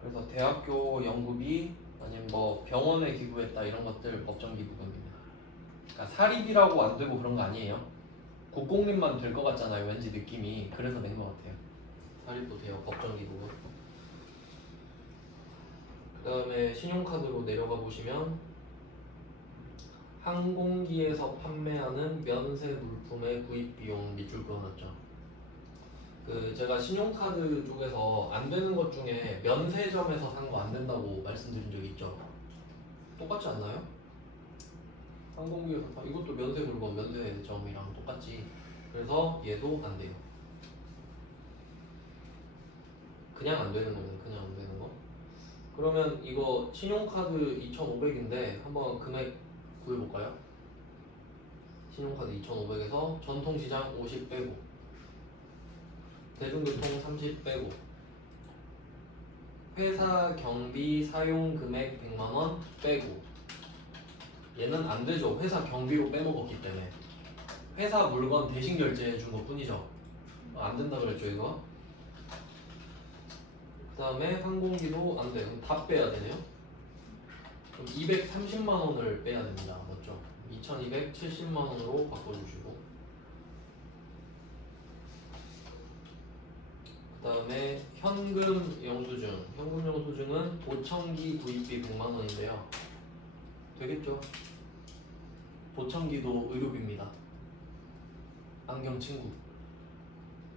그래서 대학교 연구비 아니면 뭐 병원에 기부했다 이런 것들 법정 기부금입니다. 그러니까 사립이라고 안 되고 그런 거 아니에요. 국공립만 될 것 같잖아요. 왠지 느낌이. 그래서 낸 것 같아요. 사립도 돼요. 법정 기부금. 그 다음에 신용카드로 내려가 보시면 항공기에서 판매하는 면세 물품의 구입 비용 밑줄 그어놨죠. 그 제가 신용카드 쪽에서 안 되는 것 중에 면세점에서 산 거 안 된다고 말씀드린 적 있죠. 똑같지 않나요? 항공기에서 이것도 면세 물건 면세점이랑 똑같지. 그래서 얘도 안 돼요. 그냥 안 되는 거네. 그냥 안 되는 거. 그러면 이거 신용카드 2,500인데 한번 금액 구해볼까요? 신용카드 2,500에서 전통시장 50 빼고 대중교통 30 빼고 회사 경비 사용 금액 100만원 빼고 얘는 안 되죠. 회사 경비로 빼먹었기 때문에 회사 물건 대신 결제해 준 것 뿐이죠. 안 된다 그랬죠 이거. 그 다음에 항공기도 안 돼요. 다 빼야 되네요. 그럼 230만 원을 빼야 됩니다. 맞죠? 2270만 원으로 바꿔주시고 그 다음에 현금 영수증. 현금 영수증은 보청기 구입비 100만 원인데요. 되겠죠? 보청기도 의료비입니다. 안경 친구.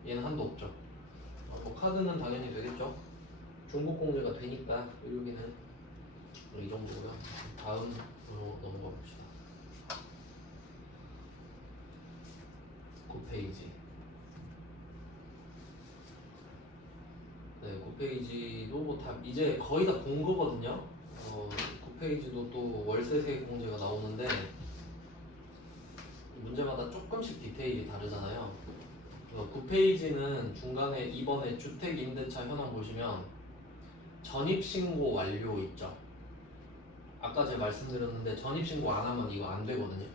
얘는 한도 없죠. 뭐 카드는 당연히 되겠죠. 중국 공제가 되니까 의료비는 이 정도고요. 다음으로 넘어가 봅시다. 9페이지. 네, 9페이지도 뭐 다 이제 거의 다 본 거거든요. 9페이지도 또 월세 세액 공제가 나오는데 문제마다 조금씩 디테일이 다르잖아요. 9페이지는 중간에 이번에 주택임대차 현황 보시면 전입신고 완료 있죠. 아까 제가 말씀드렸는데 전입신고 안 하면 이거 안 되거든요.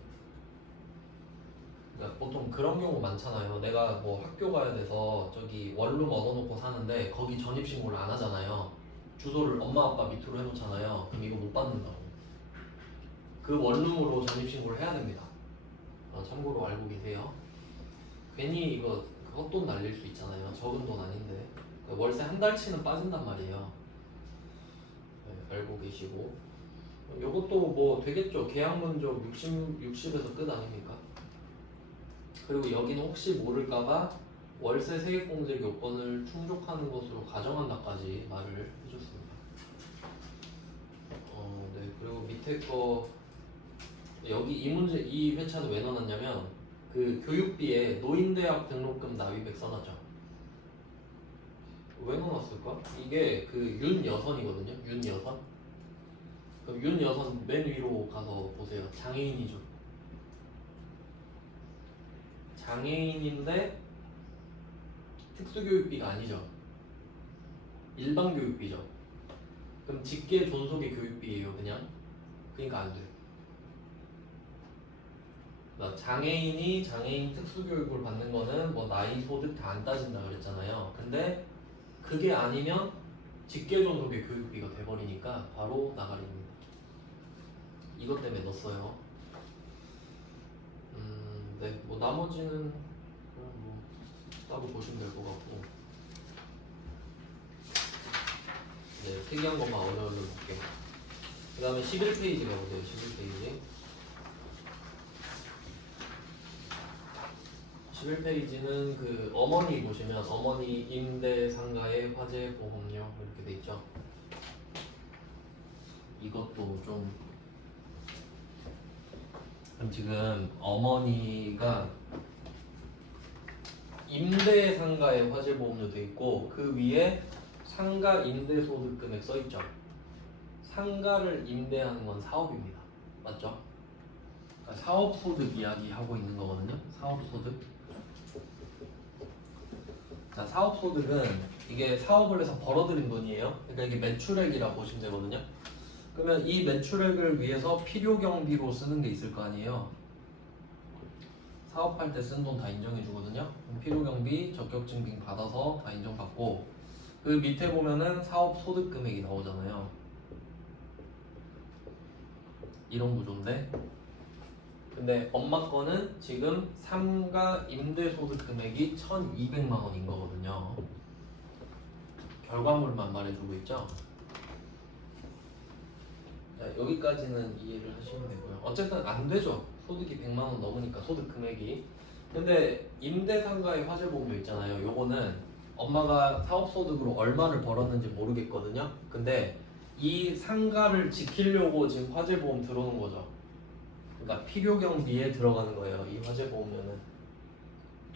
그러니까 보통 그런 경우 많잖아요. 내가 뭐 학교 가야 돼서 저기 원룸 얻어놓고 사는데 거기 전입신고를 안 하잖아요. 주소를 엄마 아빠 밑으로 해놓잖아요. 그럼 이거 못 받는다고. 그 원룸으로 전입신고를 해야 됩니다. 참고로 알고 계세요. 괜히 이거 헛돈 날릴 수 있잖아요. 적은 돈 아닌데 월세 한 달치는 빠진단 말이에요. 네, 알고 계시고 이것도 뭐 되겠죠. 계약 면적 60에서 끝 아닙니까? 그리고 여기는 혹시 모를까봐 월세 세액공제 요건을 충족하는 것으로 가정한다까지 말을 해줬습니다. 네. 그리고 밑에 거 여기 이 문제 이 회차는 왜 넣어놨냐면 그 교육비에 노인대학 등록금 납입액 써놨죠. 왜 넣어놨을까? 이게 그 윤여선이거든요. 윤여선. 그럼 윤여선 맨 위로 가서 보세요. 장애인이죠. 장애인인데 특수교육비가 아니죠. 일반 교육비죠. 그럼 직계 존속의 교육비예요, 그냥. 그러니까 안 돼. 그러니까 장애인이 장애인 특수교육을 받는 거는 뭐 나이, 소득 다 안 따진다 그랬잖아요. 근데 그게 아니면 직계 존속의 교육비가 돼버리니까 바로 나가립니다. 이것 때문에 넣었어요. 네, 뭐 나머지는 그냥 뭐 따로 보시면 될 것 같고. 네, 특이한 것만 어려워서 볼게요. 그 다음에 11페이지 가보세요. 11페이지. 11페이지는 그 어머니 보시면 어머니 임대 상가의 화재 보험료 이렇게 돼 있죠. 이것도 좀 그럼 지금 어머니가 임대 상가의 화재 보험료 돼 있고 그 위에 상가 임대 소득 금액 써 있죠. 상가를 임대하는 건 사업입니다. 맞죠? 그러니까 사업 소득 이야기 하고 있는 거거든요. 사업 소득. 자, 사업 소득은 이게 사업을 해서 벌어들인 돈이에요. 그러니까 이게 매출액이라 보시면 되거든요. 그러면 이 매출액을 위해서 필요 경비로 쓰는 게 있을 거 아니에요. 사업할 때 쓴 돈 다 인정해 주거든요. 필요 경비, 적격 증빙 받아서 다 인정받고 그 밑에 보면은 사업 소득 금액이 나오잖아요. 이런 구조인데 근데 엄마 거는 지금 상가 임대 소득 금액이 1,200만 원인 거거든요. 결과물만 말해주고 있죠. 자, 여기까지는 이해를 하시면 되고요. 어쨌든 안 되죠. 소득이 100만 원 넘으니까 소득 금액이. 근데 임대 상가의 화재 보험료 있잖아요. 요거는 엄마가 사업 소득으로 얼마를 벌었는지 모르겠거든요. 근데 이 상가를 지키려고 지금 화재 보험 들어오는 거죠. 그러니까 필요 경비에 들어가는 거예요. 이 화재 보험료는.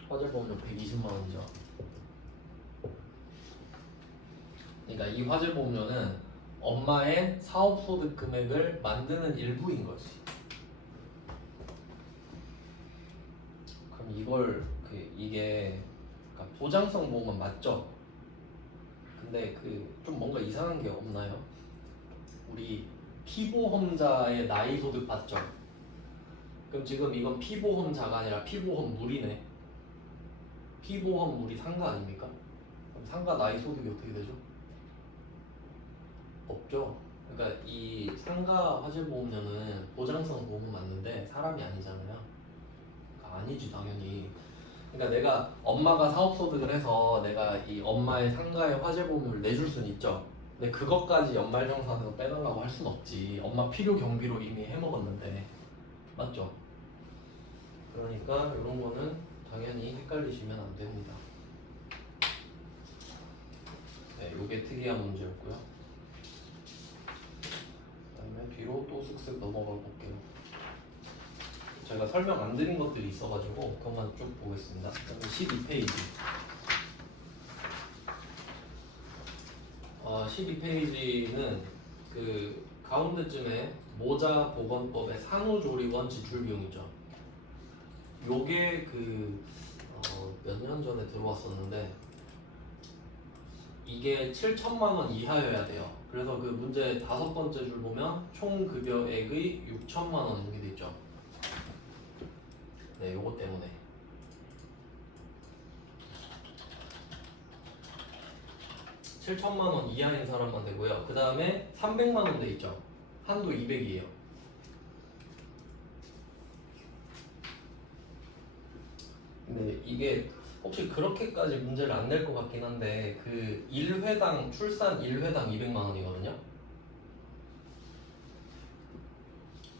화재 보험료 120만 원이죠. 그러니까 이 화재 보험료는 엄마의 사업 소득 금액을 만드는 일부인 거지. 그럼 이걸 이게 그러니까 보장성 보험은 맞죠? 근데 좀 뭔가 이상한 게 없나요? 우리 피보험자의 나이 소득 봤죠? 그럼 지금 이건 피보험자가 아니라 피보험물이네. 피보험물이 상가 아닙니까? 그럼 상가 나이 소득이 어떻게 되죠? 없죠. 그러니까 이 상가 화재 보험료는 보장성 보험은 맞는데 사람이 아니잖아요. 그러니까 아니지 당연히. 그러니까 내가 엄마가 사업 소득을 해서 내가 이 엄마의 상가의 화재 보험료를 내줄 수는 있죠. 근데 그것까지 연말정산에서 빼달라고 할 순 없지. 엄마 필요 경비로 이미 해먹었는데 맞죠? 그러니까 이런 거는 당연히 헷갈리시면 안 됩니다. 네, 요게 특이한 문제였고요. 그다음에 뒤로 또 쓱쓱 넘어가 볼게요. 제가 설명 안 드린 것들이 있어가지고 그것만 쭉 보겠습니다. 12페이지. 12페이지는 그 가운데쯤에 모자보건법의 산후조리원 지출비용이죠. 요게 몇 년 전에 들어왔었는데 이게 7천만 원 이하여야 돼요. 그래서 그 문제 5번째 줄 보면 총 급여액의 6천만 원 이렇게 돼 있죠. 네, 요거 때문에. (7천만 원) 이하인 사람만 되고요. 그 다음에 300만 원 돼 있죠. 한도 200이에요. 근데 이게 혹시 그렇게까지 문제를 안 낼 것 같긴 한데 그 1회당 출산 1회당 200만 원이거든요.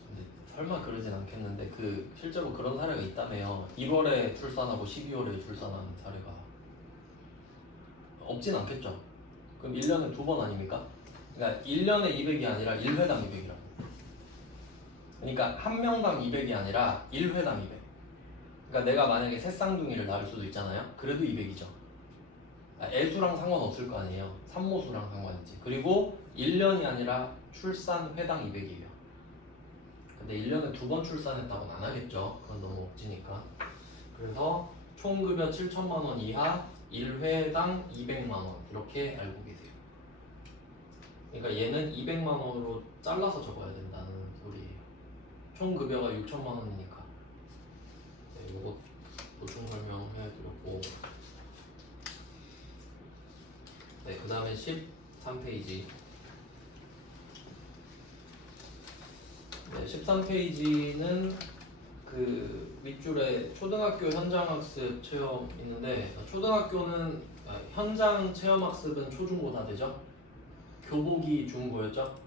근데 설마 그러진 않겠는데 실제로 그런 사례가 있다며요. 1월에 출산하고 12월에 출산한 사례가 없진 않겠죠. 그럼 1년에 2번 아닙니까? 그러니까 1년에 200이 아니라 1회당 200이라고. 그러니까 한 명당 200이 아니라 1회당 200. 그러니까 내가 만약에 새 쌍둥이를 낳을 수도 있잖아요. 그래도 200이죠. 애수랑 상관없을 거 아니에요. 산모수랑 상관이지. 그리고 1년이 아니라 출산 회당 200이에요. 근데 1년에 2번 출산했다고는 안 하겠죠. 그건 너무 억지니까. 그래서 총급여 7천만 원 이하 1회당 200만 원 이렇게 알고 계세요. 그러니까 얘는 200만 원으로 잘라서 적어야 된다는 소리예요. 총급여가 6천만 원이니까. 네, 요거 보충 설명해드렸고, 네, 그 다음에 13페이지. 네, 13페이지는 그 윗줄에 초등학교 현장학습 체험 있는데, 초등학교는 현장 체험학습은 초중고 다 되죠? 교복이 중고였죠?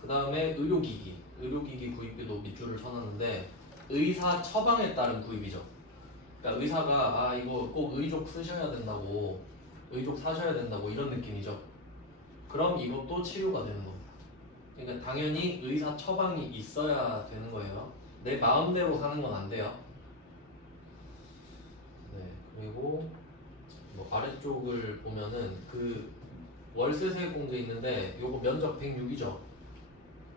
그 다음에 의료기기 구입비도 밑줄을 쳐놨는데, 의사 처방에 따른 구입이죠. 그러니까 의사가 이거 꼭 의족 쓰셔야 된다고, 의족 사셔야 된다고 이런 느낌이죠. 그럼 이것도 치료가 되는 겁니다. 그러니까 당연히 의사 처방이 있어야 되는 거예요. 내 마음대로 사는 건 안 돼요. 네, 그리고 뭐 아래쪽을 보면은 그 월세세 공제 있는데 요거 면적 106이죠.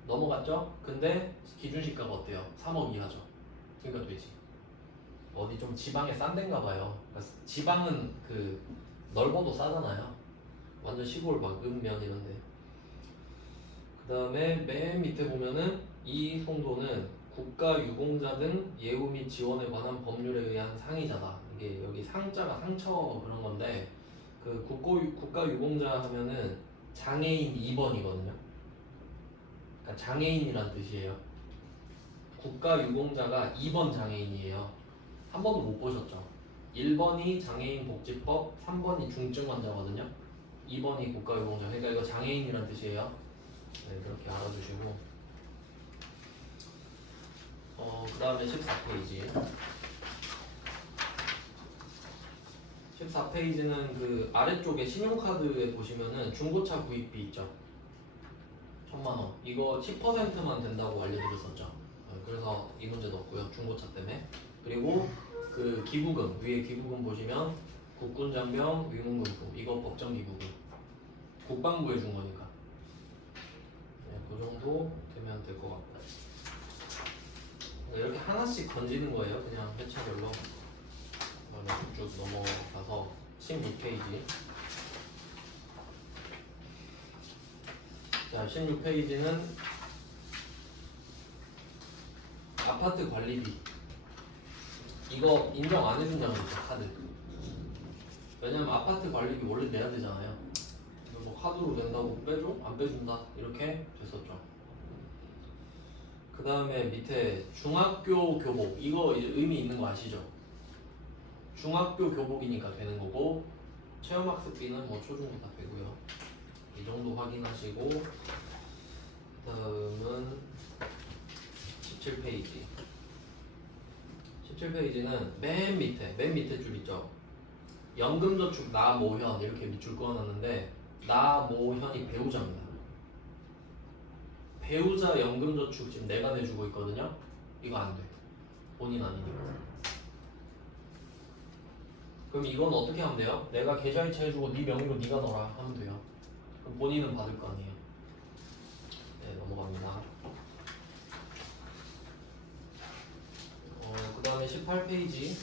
넘어갔죠? 근데 기준시가가 어때요? 3억 이하죠. 그러니까 되지. 어디 좀 지방에 싼 데인가 봐요. 그러니까 지방은 그 넓어도 싸잖아요. 완전 시골 막 읍면 이런데. 그 다음에 맨 밑에 보면은 이 송도는 국가유공자 등 예우 및 지원에 관한 법률에 의한 상이자다. 이게 여기 상자가 상처 그런 건데, 그 국가유공자 하면은 장애인 2번이거든요. 그러니까 장애인이란 뜻이에요. 국가유공자가 2번 장애인이에요. 한 번도 못 보셨죠? 1번이 장애인복지법, 3번이 중증 환자거든요. 2번이 국가유공자. 그러니까 이거 장애인이란 뜻이에요. 네, 그렇게 알아두시고. 그 다음에 14페이지. 14페이지는 그 아래쪽에 신용카드에 보시면은 중고차 구입비 있죠. 1,000만원. 이거 10%만 된다고 알려드렸었죠. 그래서 이 문제 넣었고요. 중고차 때문에. 그리고 그 기부금, 위에 기부금 보시면 국군장병, 위문금품. 이거 법정기부금. 국방부에 준 거니까. 네, 그 정도 되면 될 것 같고. 이렇게 하나씩 건지는 거예요. 그냥 회차별로. 쭉 넘어가서 16페이지. 자, 16페이지는 아파트 관리비. 이거 인정 안 해준다는 거죠, 카드. 왜냐면 아파트 관리비 원래 내야 되잖아요. 뭐 카드로 낸다고 빼줘? 안 빼준다. 이렇게 됐었죠. 그 다음에 밑에 중학교 교복. 이거 이제 의미 있는 거 아시죠? 중학교 교복이니까 되는 거고, 체험학습비는 뭐 초중고 다 되고요. 이 정도 확인하시고, 다음은 17페이지. 17페이지는 맨 밑에 줄 있죠. 연금저축 나모현 이렇게 밑줄 그어놨는데, 나모현이 배우자입니다. 배우자 연금저축 지금 내가 내주고 있거든요. 이거 안 돼. 본인 아니니까. 그럼 이건 어떻게 하면 돼요? 내가 계좌이체 해주고 네 명의로 네가 넣어라 하면 돼요. 그럼 본인은 받을 거 아니에요. 네, 넘어갑니다. 그 다음에 18페이지.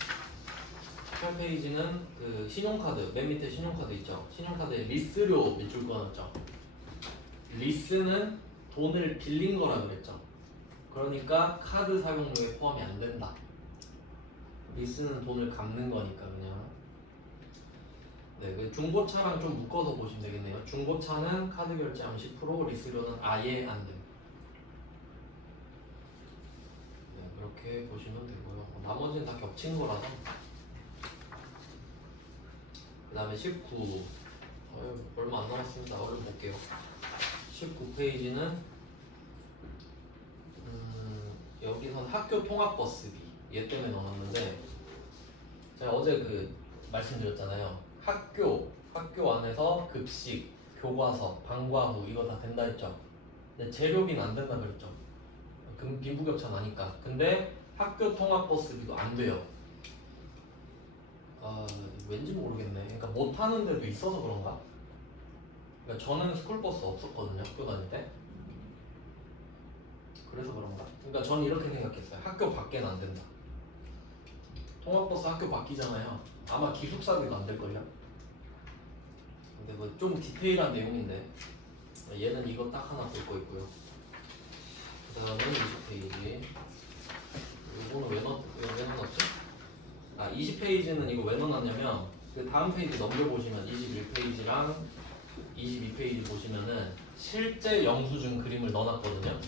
18페이지는 그 신용카드, 맨 밑에 신용카드 있죠. 신용카드에 리스료 밑줄 그어놨죠. 리스는 돈을 빌린 거라 그랬죠. 그러니까 카드 사용료에 포함이 안 된다. 리스는 돈을 갚는 거니까 그냥. 네, 그 중고차랑 좀 묶어서 보시면 되겠네요. 중고차는 카드 결제하면 10%, 리스료는 아예 안 됨. 네, 그렇게 보시면 되고요. 나머지는 다 겹친 거라서. 그 다음에 19. 얼마 안 남았습니다. 얼른 볼게요. 19페이지는 여기선 학교 통학버스비 얘 때문에 넣었는데, 제가 어제 그 말씀드렸잖아요. 학교 안에서 급식, 교과서, 방과후 이거 다 된다 했죠. 근데 재료비는 안 된다 그랬죠. 그럼 빈부격차 나니까. 근데 학교 통학버스비도 안 돼요. 아 왠지 모르겠네. 그러니까 못하는 데도 있어서 그런가? 그러니까 저는 스쿨버스 없었거든요 학교 다닐 때. 그래서 그런가? 그러니까 저는 이렇게 생각했어요. 학교 밖에는 안 된다. 통학버스 학교 바뀌잖아요. 아마 기숙사비도 안 될걸요? 근데 뭐 좀 디테일한 내용인데 얘는 이거 딱 하나 볼 거 있고요. 그 다음에 20페이지. 이거는 왜 넣었지? 아 20페이지는 이거 왜 넣어놨냐면 그 다음 페이지 넘겨보시면 21페이지랑 22페이지 보시면은 실제 영수증 그림을 넣어놨거든요.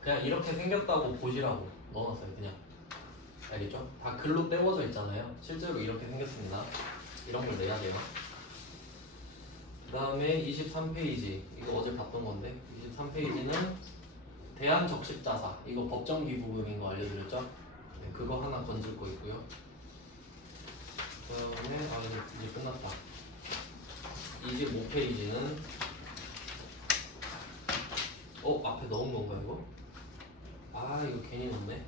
그냥 이렇게 생겼다고 보시라고 넣어놨어요. 그냥 알겠죠? 다 글로 떼워져 있잖아요. 실제로 이렇게 생겼습니다. 이런 걸 내야 돼요. 그 다음에 23페이지 이거 어제 봤던 건데 23페이지는 대한적십자사 이거 법정기부금인 거 알려드렸죠? 네, 그거 하나 건질 거 있고요. 그 다음에 이제 끝났다. 25페이지는 앞에 넣은 건가 이거? 아 이거 괜히 넣었네.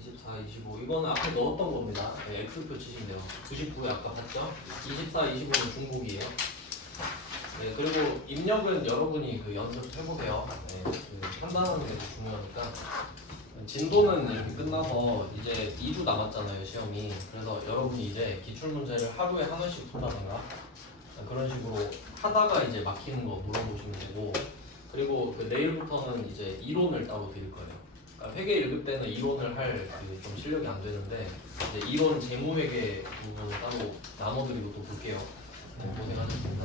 24, 25 이거는 앞에 넣었던 겁니다. 네, X표 치시면 돼요. 99에 아까 봤죠? 24, 25는 중복이에요. 네, 그리고 입력은 여러분이 그 연습해보세요. 네, 그 판단하는 게 중요하니까. 진도는 이렇게 끝나서 이제 2주 남았잖아요, 시험이. 그래서 여러분이 이제 기출문제를 하루에 한 원씩 푼다든가 그런 식으로 하다가 이제 막히는 거 물어보시면 되고, 그리고 그 내일부터는 이제 이론을 따로 드릴 거예요. 그러니까 회계 1급 때는 이론을 할 그 좀 실력이 안 되는데 이제 이론 재무회계 부분을 따로 나눠드리고 또 볼게요. 네, 고생하셨습니다.